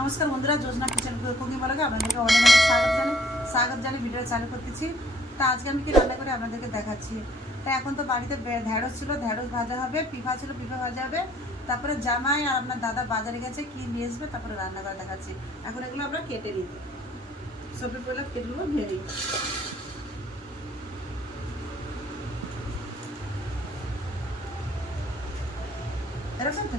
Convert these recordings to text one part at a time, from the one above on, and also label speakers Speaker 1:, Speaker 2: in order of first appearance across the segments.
Speaker 1: নমস্কার বন্ধুরা যোজনা kitchen cooking বলাকে আপনাদেরকে অনেক অনেক স্বাগত জানাই স্বাগত জানিয়ে ভিডিও চালু করতেছি। তা আজকে আমি কি রান্না করে আপনাদেরকে দেখাচ্ছি। তা এখন তো বাড়িতে ঢ্যাঁড়স ছিল, ঢ্যাঁড়স ভাজা হবে পিফা ছিল পিফা ভাজা হবে। তারপরে জামাই আর আপনার দাদা বাজারে গেছে, কি নিয়ে আসবে তারপরে রান্না করে দেখাচ্ছি। এখন এগুলো আমরা কেটে নিই। সবজি পয়লা কেটে নেব ভেড়ি এরকম তো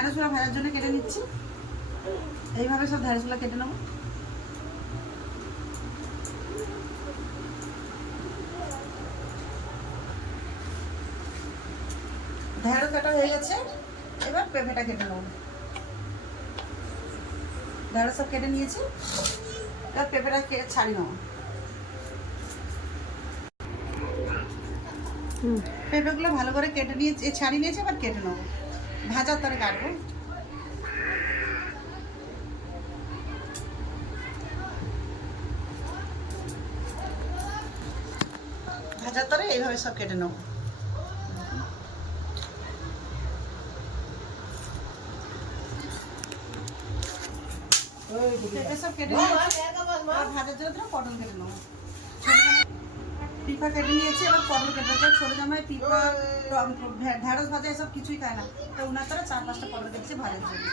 Speaker 1: ঢ্যাঁড়সগুলো ভাজার জন্য কেটে নিচ্ছি। এইভাবে সব ঢ্যাঁড়সগুলো কেটে নেব। ঢ্যাঁড়স কাটা হয়ে গেছে। এবার পেঁপেটা কেটে নেব। ঢ্যাঁড়স সব কেটে নিয়েছি। এবার পেঁপেটা ছাড়ি নেব। পেঁপেগুলো ভালো করে কেটে নিয়েছি এ ছাড়িয়ে নিয়েছি এবার কেটে নেব। ভাজার তরে কাটবো। ভাজার তরে এইভাবে সব কেটে নেব। সব কেটে এবার ভাজার জন্য পটল কেটে নেব। পিফা কেটে নিয়েছি, এবার পটল কেটে নেব ছোট টম- ভে- ঢেঁড়স ভাজা এসব কিছুই খায় না। তো উনার তারা চার পাঁচটা পটল কেটেছি ভাজার জন্য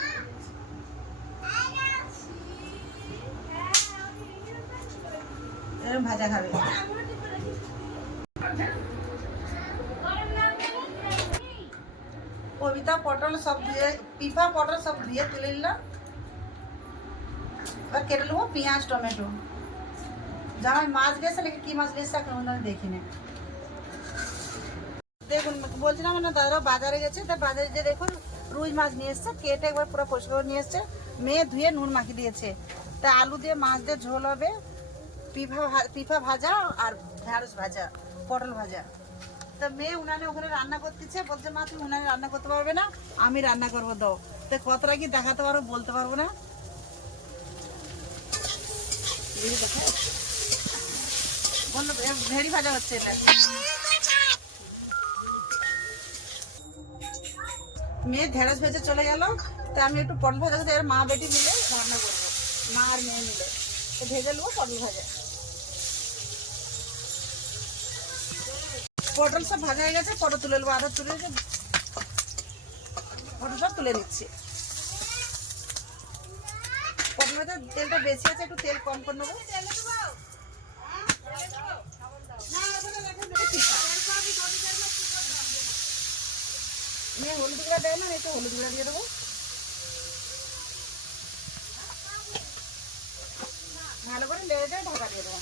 Speaker 1: এরকম ভাজা খাবে। কবিতা পটল সব দিয়ে পিফা পটল সব দিয়ে তুলে নিলাম। এবার কেটে নেব পেঁয়াজ, টমেটো। জামাই মাছ দিয়েছে নাকি কি মাছ দিয়েছে এখন ওনারা দেখি না দেখুন, বলছিলাম না দাদা বাজারে গেছে, তা বাজারে যে দেখুন, রুই মাছ নিয়ে এসছে, কেটে একবার পুরো পরিষ্কার করে নিয়ে এসছে, মেয়ে ধুয়ে নুন মাখিয়ে দিয়েছে। তা আলু দিয়ে মাছ দিয়ে ঝোল হবে পিফা পিফা ভাজা আর ঢ্যাঁড়স ভাজা, পটল ভাজা। তা মেয়ে উনানে ওখানে রান্না করতেছে, বলছে, মা, তুমি উনানে রান্না করতে পারবে না, আমি রান্না করব, দাও। তো কতটা কি দেখাতে পারব বলতে পারব না দিদি দেখায়? বলল এ- ভেড়ি ভাজা হচ্ছে এটা। মেয়ে ঢেঁড়স ভেজে চলে গেল, তো আমি একটু পটল ভাজা এবার মা বেটি মিলে রান্না করব। মা আর মেয়ে মিলে। তো ভেজে নেব পটল ভাজা। পটল সব ভাজা হয়ে গেছে, পটল তুলে নেব, আদা তুলে পটল সব তুলে নিচ্ছি। পটল ভাজা তেলটা বেশি আছে, একটু তেল কম করে নেব। হলুদ একটু হলুদ গুঁড়া দিয়ে দেবো ভালো করে ঢাকা দিয়ে দেবো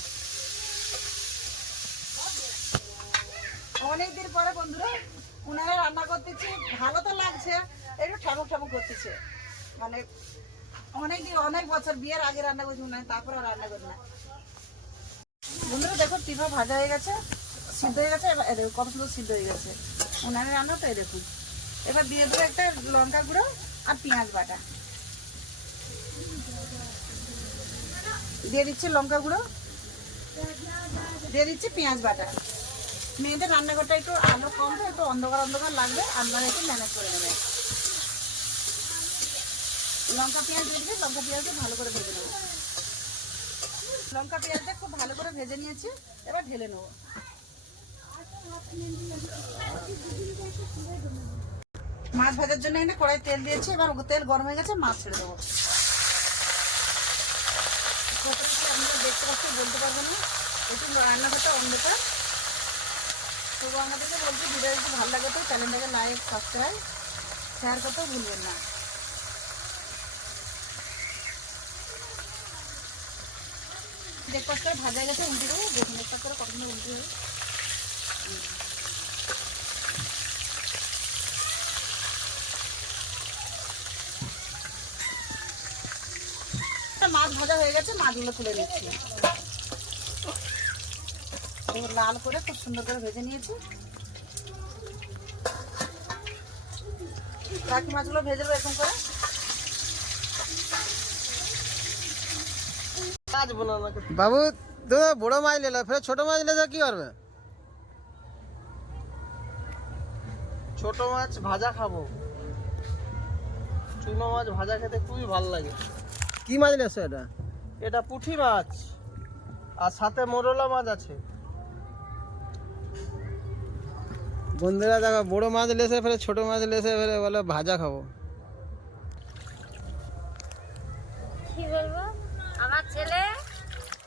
Speaker 1: অনেকদিন পরে বন্ধুরা, উনারা রান্না করতেছি। ভালো তো লাগছে, একটু ঠামুক ঠামুক করতেছে। মানে অনেকদিন অনেক বছর বিয়ের আগে রান্না করছি, উনারা তারপরে রান্না করি না। বন্ধুরা, দেখো টিফা ভাজা হয়ে গেছে, সিদ্ধ হয়ে গেছে, এবার দেখো, কত সুন্দর সিদ্ধ হয়ে গেছে। উনারে রান্না তো দেখুন। এবার দিয়ে দেবো একটা লঙ্কা গুঁড়ো আর পেঁয়াজ বাটা। দিয়ে দিচ্ছি লঙ্কা গুঁড়ো, দিয়ে দিচ্ছি পেঁয়াজ বাটা। মেয়েদের রান্নাঘরটা একটু আলো কম তো, একটু অন্ধকার অন্ধকার লাগবে, আপনারা একটু ম্যানেজ করে নেবেন। লঙ্কা পেঁয়াজ দিয়ে দিবে লঙ্কা পেঁয়াজটা ভালো করে ভেজে নেব। লঙ্কা পেঁয়াজটা খুব ভালো করে ভেজে নিয়েছি, এবার ঢেলে নেব। মাছ ভাজার জন্য এখানে কড়াই তেল দিয়েছি, এবার তেল গরম হয়ে গেছে, মাছ ছেড়ে দেবো। আপনারা দেখতে পাচ্ছি বলতে পারব না একটু রান্নাঘরটা অন্ধকার। তবু আমাদেরকে বলছি ভিডিও যদি ভালো লাগে তো, চ্যানেলটাকে লাইক সাবস্ক্রাইব শেয়ার করতেও ভুলবেন না। পাঁচটা ভাজা গেছে করে হবে মাছ ভাজা হয়ে গেছে, মাছগুলো তুলে নিচ্ছি। লাল করে খুব সুন্দর করে ভেজে নিয়েছি। বাকি মাছগুলো ভেজে দেবো এরকম করে।
Speaker 2: বাবু তো বড় মাছ নিলে ফের ছোট মাছ নিলে কি করবে? ছোট মাছ ভাজা খাব।
Speaker 3: চুনো মাছ ভাজা খেতে খুবই ভালো লাগে।
Speaker 2: কি মাছ নিয়ে এটা?
Speaker 3: এটা পুঁটি মাছ আর সাথে মোরলা মাছ আছে।
Speaker 2: বন্ধুরা দেখো বড় মাছ লেসে ফেলে ছোট মাছ লেসে ফেলে বলে ভাজা খাব।
Speaker 4: কি বলব? আমার ছেলে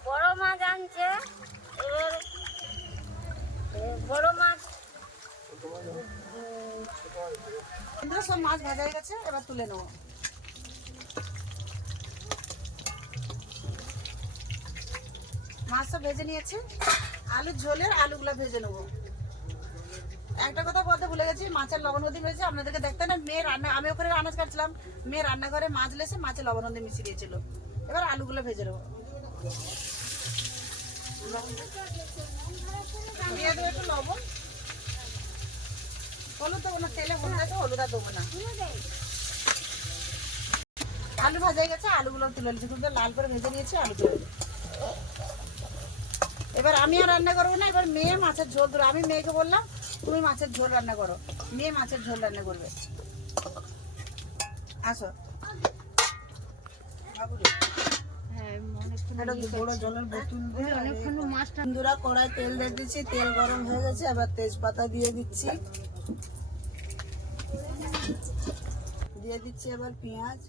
Speaker 4: বড় মাছ আনছে এবার বড় মাছ
Speaker 1: সব মাছ ভাজা গেছে, এবার তুলে নেব। মাছ সব ভেজে নিয়েছি। আলু ঝোলের আলুগুলো ভেজে নেব। একটা কথা বলতে ভুলে গেছি, মাছের লবণ হলদি হয়েছে আপনাদেরকে দেখতে না, মেয়ে রান্না আমি ওখানে আনাজ কাটছিলাম মেয়ে রান্নাঘরে মাছ লেসে মাছের লবণ হলদি মিশিয়ে দিয়েছিল। এবার আলুগুলো ভেজে নেব। দেবো একটু হলুদ দেবো না, তেলে দেবো না। আলু ভাজা হয়ে গেছে, আলুগুলো তুলে নিচ্ছি। খুব লাল করে ভেজে নিয়েছি, আলু তুলে। এবার আমি আর রান্না করব না, এবার মেয়ে মাছের ঝোল ধরো। আমি মেয়েকে বললাম, তুমি মাছের ঝোল রান্না করো। মেয়ে মাছের ঝোল রান্না করবে। আসো। একটা বড় জলের বোতল দিয়ে আর
Speaker 4: মাছটা
Speaker 1: বন্ধুরা কড়াই তেল দিয়ে দিচ্ছি তেল গরম হয়ে গেছে এবার তেজপাতা দিয়ে দিচ্ছি। দিয়ে দিচ্ছি এবার পেঁয়াজ।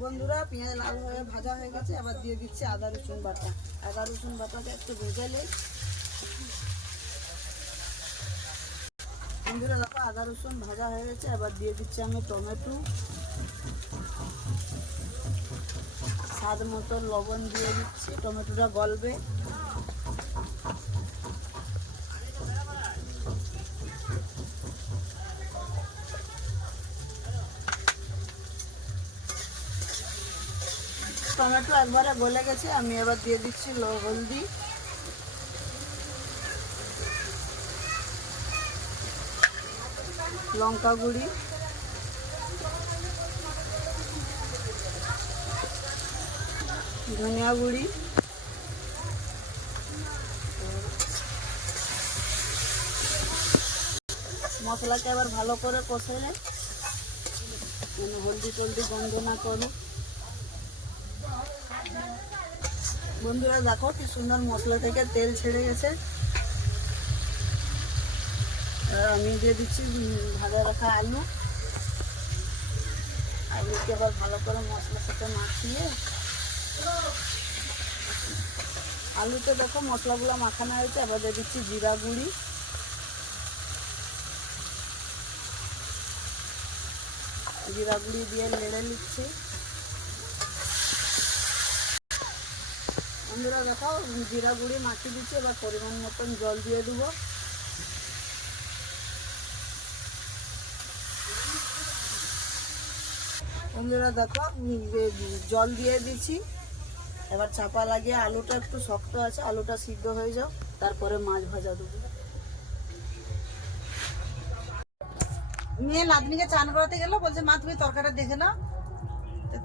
Speaker 1: বন্ধুরা পেঁয়াজ লাল হয়ে ভাজা হয়ে গেছে আবার দিয়ে দিচ্ছি আদা রসুন বাটা। আদা রসুন বাটাটা একটু ভেজালে বন্ধুরা, দেখো, আদা রসুন ভাজা হয়ে গেছে, এবার দিয়ে দিচ্ছি আমি টমেটো। স্বাদ মতো লবণ দিয়ে দিচ্ছি, টমেটোটা গলবে। টমেটো একবারে গলে গেছে, আমি এবার দিয়ে দিচ্ছি হলদি লঙ্কা গুঁড়ি। ধনিয়া গুঁড়ি। মশলাকে আবার ভালো করে কষে মানে হলদি টলদি গন্ধ না করুক বন্ধুরা দেখো কি সুন্দর মশলা থেকে তেল ছেড়ে গেছে। আর আমি দিয়ে দিচ্ছি ভাজা রাখা আলু। আলুকে আবার ভালো করে মশলার সাথে মাখিয়ে। আলুতে দেখো মশলাগুলো মাখানো হয়েছে আবার দিয়ে দিচ্ছি জিরা গুঁড়ি। জিরা গুঁড়ি দিয়ে নেড়ে নিচ্ছি। বন্ধুরা দেখো, জিরা গুঁড়ি মাখিয়ে দিচ্ছি, এবার পরিমাণ মতন জল দিয়ে দেবো। বন্ধুরা, দেখো জল দিয়ে দিচ্ছি এবার চাপা লাগিয়ে আলুটা একটু শক্ত আছে, আলুটা সিদ্ধ হয়ে যাও, তারপরে মাছ ভাজা দেবো। মেয়ে নাতনিকে চান করাতে গেল, বলছে, মা, তুমি তরকারিটা দেখে নাও।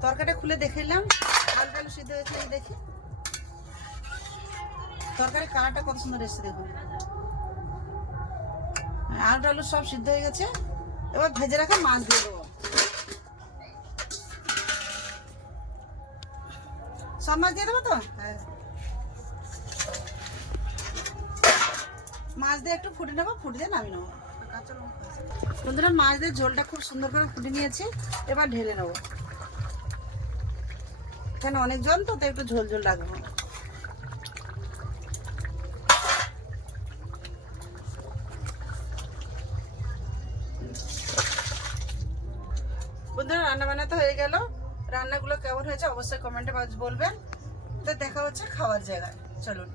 Speaker 1: তরকারিটা খুলে দেখে নিলাম আলু আলু সিদ্ধ হয়েছে, এই দেখি। তরকারি কালারটা কত সুন্দর এসছে, দেখুন। আলু আলু সব সিদ্ধ হয়ে গেছে। এবার ভেজে রাখা মাছ দিয়ে দেবো। সব মাছ দিয়ে তো? হ্যাঁ। মাছ দিয়ে একটু নেব, ফুটে দিয়ে নামিয়ে বন্ধুরা, মাছ দিয়ে ঝোলটা খুব সুন্দর করে ফুটে নিয়েছি, এবার ঢেলে নেব। কেন অনেক জন, তো একটু ঝোল ঝোল রাখব। কমেন্টে বলবেন তো দেখা হচ্ছে খাওয়ার জায়গায়। চলুন।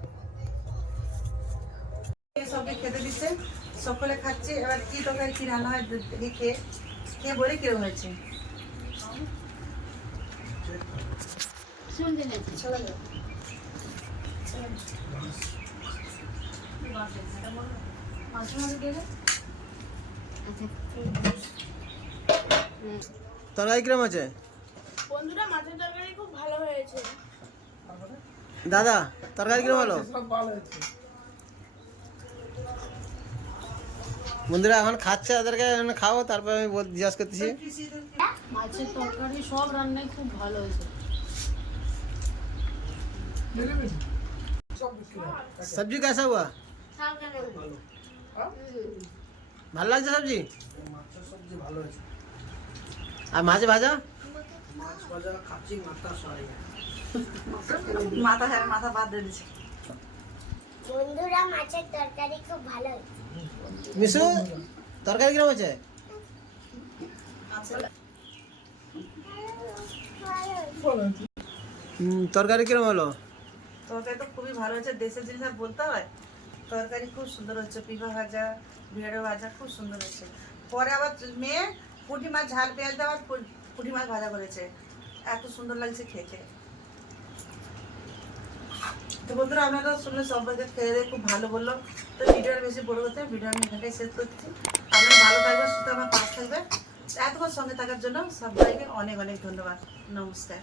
Speaker 1: সবকে খেতে দিচ্ছে সকলে খাচ্ছে এবার কি তরকারি কি রান্না হয় দেখে খেয়ে বলে কিরম হয়েছে।
Speaker 2: তরকারি কিরম আছে?
Speaker 5: বন্ধুরা মাছের তরকারি খুব ভালো হয়েছে
Speaker 2: দাদা তরকারি কিরম হলো বন্ধুরা এখন খাচ্ছে ওদেরকে এখন খাও তারপর আমি বল- জিজ্ঞাসা করতেছি
Speaker 5: মাছের তরকারি সব রান্নাই খুব ভালো হয়েছে
Speaker 2: সবজি कैसा हुआ ভালো লাগছে সবজি আর মাছ ভাজা
Speaker 1: মাথা হ্যাঁ মাথা বাদ দিয়ে দিচ্ছে।
Speaker 4: বন্ধুরা মাছের তরকারি খুব ভালো
Speaker 2: মিশু তরকারি কিরম হয়েছে? তরকারি কিরম হলো?
Speaker 1: তরকারি তো খুবই ভালো হয়েছে দেশের জিনিস আর বলতে হয় তরকারি খুব সুন্দর হচ্ছে পিঠা ভাজা ভিড়ে ভাজা খুব সুন্দর হচ্ছে পরে আবার মেয়ে পুঁটি মাছ ঝাল পেঁয়াজ পু- পুঁটি মাছ ভাজা করেছে। এত সুন্দর লাগছে খেতে। তো বন্ধুরা, আপনারা শুনলে সবাইকে খেয়ে দিয়ে খুব ভালো বলল। তো ভিডিওটা বেশি বড় করতে ভিডিও আমি এখানটাই শেষ করছি। আপনারা ভালো থাকবেন শুধু আমার পাশ থাকবে এতক্ষণ সঙ্গে থাকার জন্য সবাইকে অনেক অনেক ধন্যবাদ। নমস্কার।